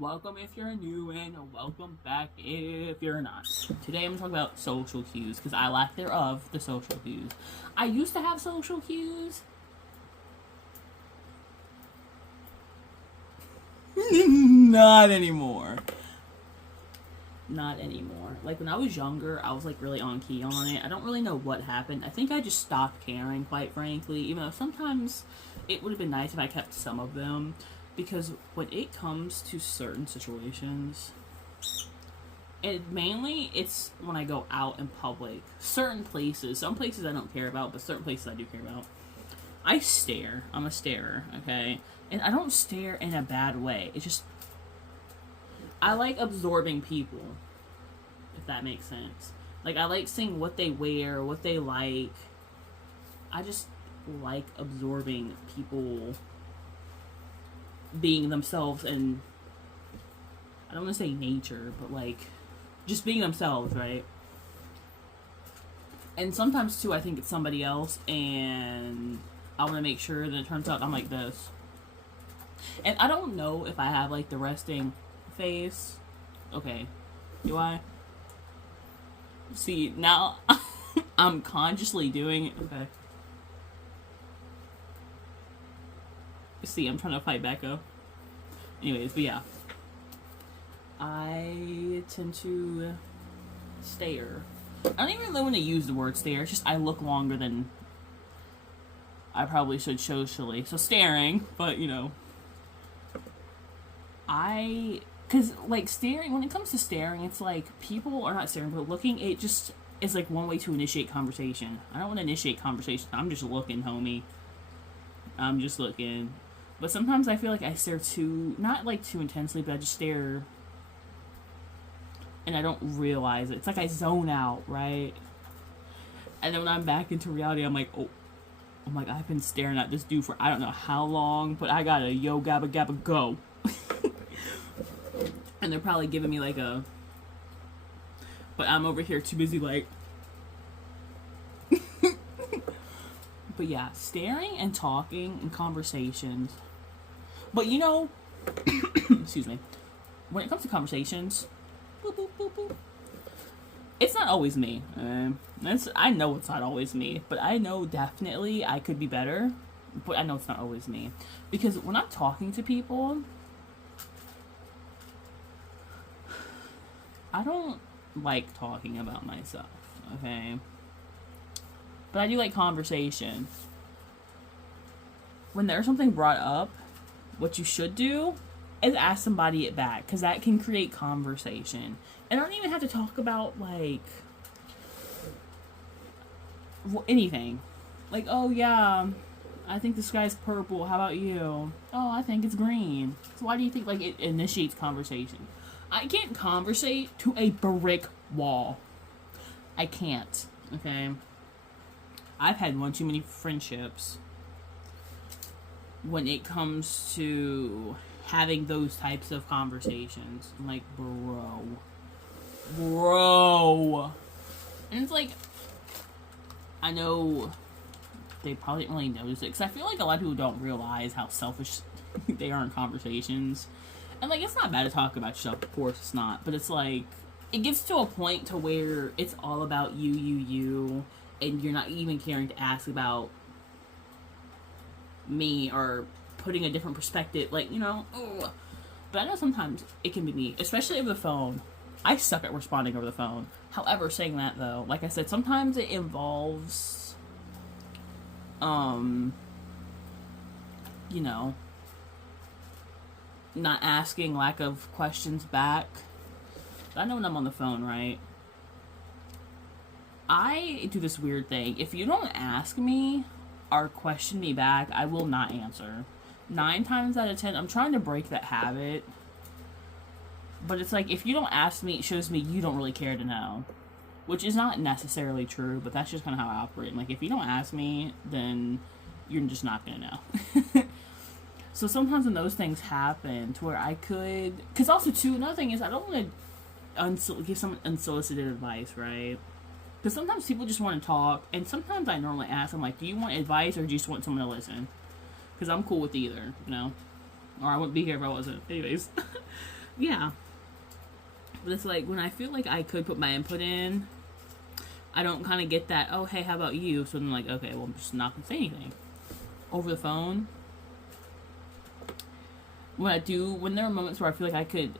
Welcome if you're new, and welcome back if you're not. Today I'm talking about social cues, because I lack thereof the social cues. I used to have social cues. Not anymore. Not anymore. Like, when I was younger, I was, like, really on key on it. I don't really know what happened. I think I just stopped caring, quite frankly, even though sometimes it would have been nice if I kept some of them. Because when it comes to certain situations, it's when I go out in public. Certain places, some places I don't care about, but certain places I do care about. I stare. I'm a starer, okay? And I don't stare in a bad way. It's just, I like absorbing people, if that makes sense. Like, I like seeing what they wear, what they like. I just like absorbing people being themselves, and I don't want to say nature, but like just being themselves, right? And sometimes too I think it's somebody else, and I want to make sure that it turns out I'm like this. And I don't know if I have like the resting face. Okay, do I? See, now I'm consciously doing it. Okay, see, I'm trying to fight back up. Anyways, but yeah. I tend to stare. I don't even really want to use the word stare. It's just I look longer than I probably should socially. So staring, but you know. Because like staring, when it comes to staring, it's like people are not staring, but looking, it just is like one way to initiate conversation. I don't want to initiate conversation. I'm just looking, homie. I'm just looking. But sometimes I feel like I stare too, not like too intensely, but I just stare and I don't realize it. It's like I zone out, right? And then when I'm back into reality, I'm like, oh my God, I've been staring at this dude for I don't know how long, but I gotta yo gabba gabba go. And they're probably giving me like a, but I'm over here too busy like, but yeah, staring and talking and conversations. But you know, excuse me, when it comes to conversations, boop, boop, boop, boop, it's not always me. I know it's not always me, but I know definitely I could be better, but I know it's not always me. Because when I'm talking to people, I don't like talking about myself, okay? But I do like conversation. When there's something brought up, what you should do is ask somebody it back, because that can create conversation. And I don't even have to talk about, like, anything. Like, oh yeah, I think the sky's purple, how about you? Oh, I think it's green. So why do you think, like, it initiates conversation? I can't conversate to a brick wall. I can't, okay? I've had one too many friendships when it comes to having those types of conversations. I'm like, bro. And it's like, I know they probably didn't really notice it, because I feel like a lot of people don't realize how selfish they are in conversations. And like, it's not bad to talk about yourself, of course it's not, but it's like, it gets to a point to where it's all about you, and you're not even caring to ask about me or putting a different perspective, like, you know. Ugh. But I know sometimes it can be me, especially over the phone. I suck at responding over the phone. However, saying that though, like I said, sometimes it involves, you know, not asking, lack of questions back. But I know when I'm on the phone, right? I do this weird thing. If you don't ask me or question me back, I will not answer. 9 times out of 10, I'm trying to break that habit. But it's like, if you don't ask me, it shows me you don't really care to know. Which is not necessarily true, but that's just kind of how I operate. Like, if you don't ask me, then you're just not going to know. So sometimes when those things happen, to where I could... Because also, too, another thing is, I don't want to give someone unsolicited advice, right? Because sometimes people just want to talk, and sometimes I normally ask them, like, do you want advice, or do you just want someone to listen? Because I'm cool with either, you know? Or I wouldn't be here if I wasn't. Anyways. yeah. But it's like, when I feel like I could put my input in, I don't kind of get that, oh, hey, how about you? So I'm like, okay, well, I'm just not going to say anything. Over the phone, when there are moments where I feel like I could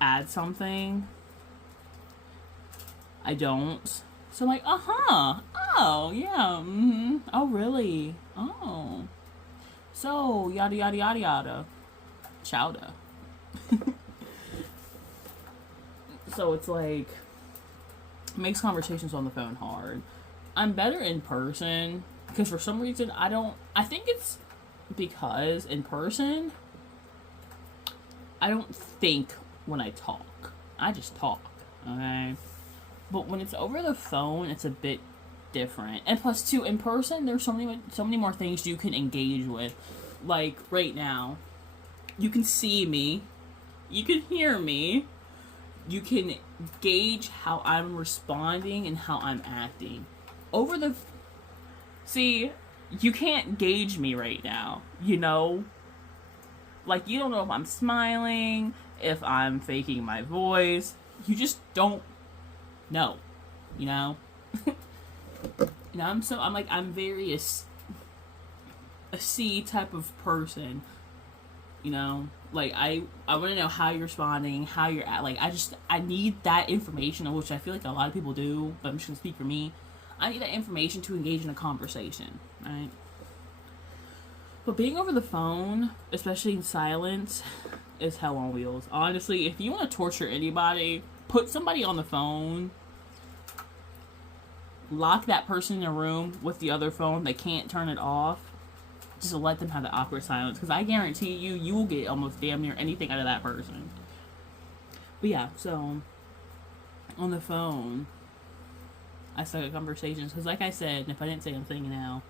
add something, I don't. So I'm like, uh-huh, oh, yeah, mm-hmm, oh, really, oh. So, yada, yada, yada, yada. Chowda. So it's like, it makes conversations on the phone hard. I'm better in person because for some reason I think it's because in person I don't think when I talk. I just talk, okay? But when it's over the phone, it's a bit different. And plus, too, in person, there's so many more things you can engage with. Like, right now, you can see me, you can hear me, you can gauge how I'm responding and how I'm acting. See, you can't gauge me right now, you know? Like, you don't know if I'm smiling, if I'm faking my voice. You just don't know, you know? I'm very a C type of person, you know? Like, I want to know how you're responding, how you're at. Like, I need that information, which I feel like a lot of people do, but I'm just going to speak for me. I need that information to engage in a conversation, right? But being over the phone, especially in silence, is hell on wheels. Honestly, if you want to torture anybody, put somebody on the phone, lock that person in a room with the other phone, they can't turn it off, just to let them have the awkward silence. Because I guarantee you will get almost damn near anything out of that person. But yeah, so, on the phone, I suck at conversations. Because like I said, and if I didn't say, I'm saying it now,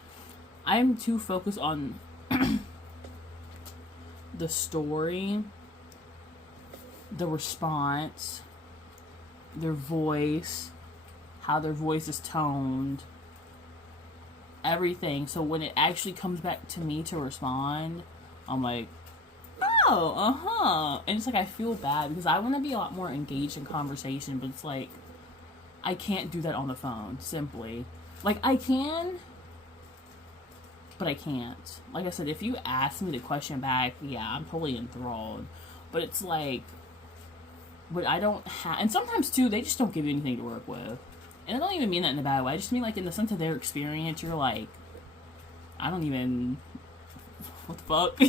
I'm too focused on the story, the response, their voice, how their voice is toned, everything. So when it actually comes back to me to respond, I'm like, oh, uh-huh. And it's like, I feel bad because I want to be a lot more engaged in conversation, but it's like, I can't do that on the phone, simply. Like, I can, but I can't. Like I said, if you ask me the question back, yeah, I'm totally enthralled. But it's like, but I don't have, and sometimes too, they just don't give you anything to work with. And I don't even mean that in a bad way. I just mean like in the sense of their experience, you're like, I don't even, what the fuck?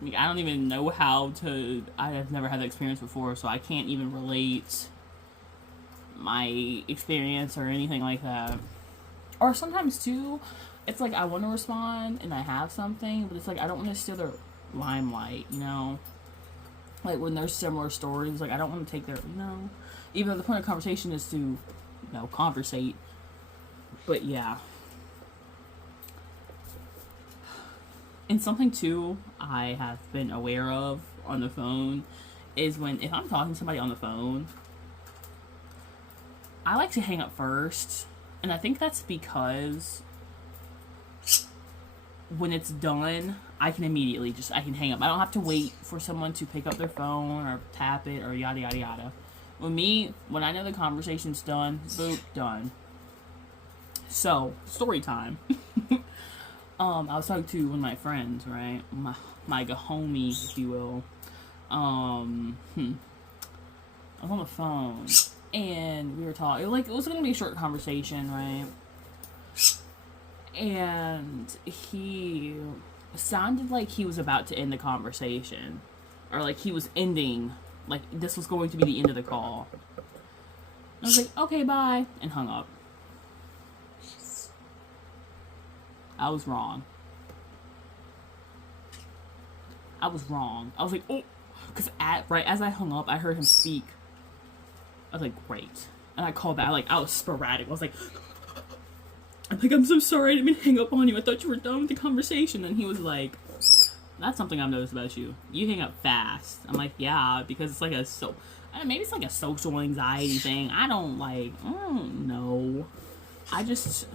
Like, I don't even know how to, I have never had that experience before, so I can't even relate my experience or anything like that. Or sometimes too, it's like I want to respond and I have something, but it's like I don't want to steal their limelight, you know? Like when there's similar stories, like I don't want to take their, you know? Even though the point of conversation is to, you know, conversate. But yeah. And something too I have been aware of on the phone is if I'm talking to somebody on the phone, I like to hang up first. And I think that's because when it's done, I can immediately I can hang up. I don't have to wait for someone to pick up their phone or tap it or yada yada yada. When I know the conversation's done, boop, done. So, story time. I was talking to one of my friends, right? My homie, if you will. I was on the phone, and we were talking. Like, it was gonna be a short conversation, right? And he sounded like he was about to end the conversation. Or like he was ending, like this was going to be the end of the call. I was like, okay, bye, and hung up. I was wrong. I was like, oh, because right as I hung up, I heard him speak. I was like, great. And I called back, I was sporadic. I was like, I'm so sorry, I didn't mean to hang up on you. I thought you were done with the conversation. And he was like, that's something I've noticed about you. You hang up fast. I'm like, yeah, because it's like maybe it's like a social anxiety thing. I don't know. I just,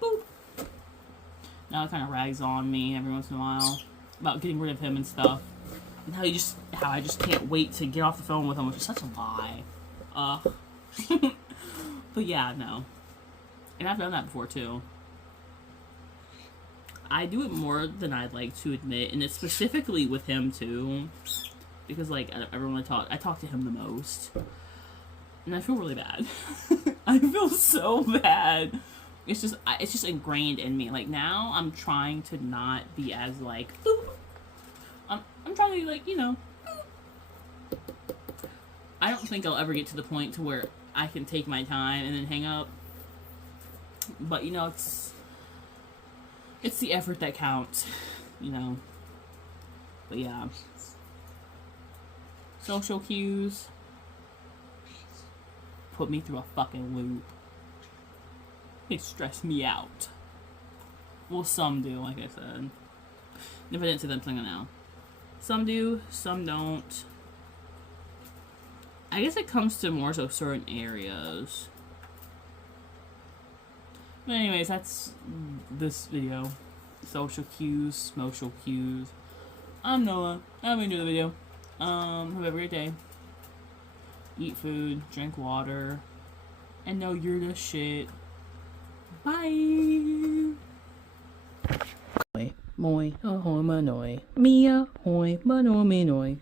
boop. Now it kind of rags on me every once in a while about getting rid of him and stuff. And how I just can't wait to get off the phone with him, which is such a lie. But yeah, no. And I've done that before too. I do it more than I'd like to admit, and it's specifically with him too, because like everyone I talk to him the most, and I feel really bad. I feel so bad. It's just ingrained in me. Like now, I'm trying to not be as like, boop. I'm trying to be like, you know, boop. I don't think I'll ever get to the point to where I can take my time and then hang up. But you know, it's the effort that counts, you know. But yeah. Social cues put me through a fucking loop. They stress me out. Well, some do, like I said. If I didn't say that, I'm saying it now. Some do, some don't. I guess it comes to more so certain areas. But anyways, that's this video. Social cues, social cues. I'm Noah. I'm gonna do the video. Have a great day. Eat food, drink water, and know you're the shit. Bye. Moi, ahoy, manoi. Mia, hoi, manoi, minoi.